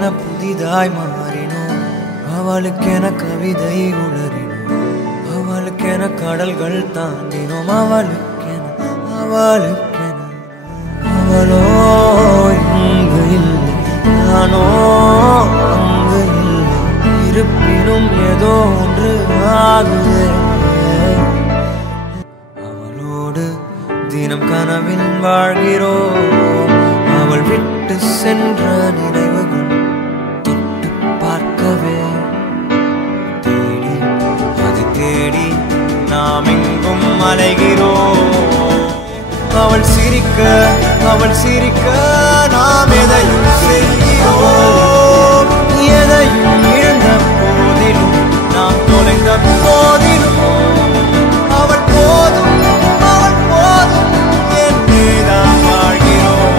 அவளுக்கென புதிதாய் மாறினோம், அவளுக்கென கவிதை உளறினோம், அவளுக்கென கடல்கள் தாண்டினோம், அவளுக்கென அவளோ இங்கு இல்லை, நானோ அங்கு இல்லை, இருப்பினும் ஏதோ ஒன்று ஆகுது. அவளோடு தினம் கனவில் வாழ்கிறோம், அவள் விட்டு சென்ற நினைவுகள் தொட்டு பார்க்கவே தேடி அது தேடி நாம் எங்கும் அலைகிறோம். அவள் சிரிக்க நாம் எதையும் செய்கிறோம், எதையும் இழந்த போதிலும் நாம் தொலைந்த போதிலும் அவள் போதும் என்றேதான் வாழ்கிறோம்.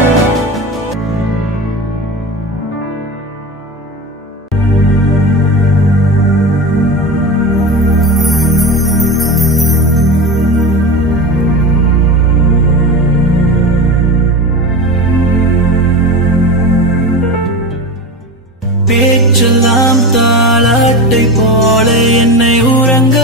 பேச்செல்லாம் தாலாட்டை போல என்னை உறங்க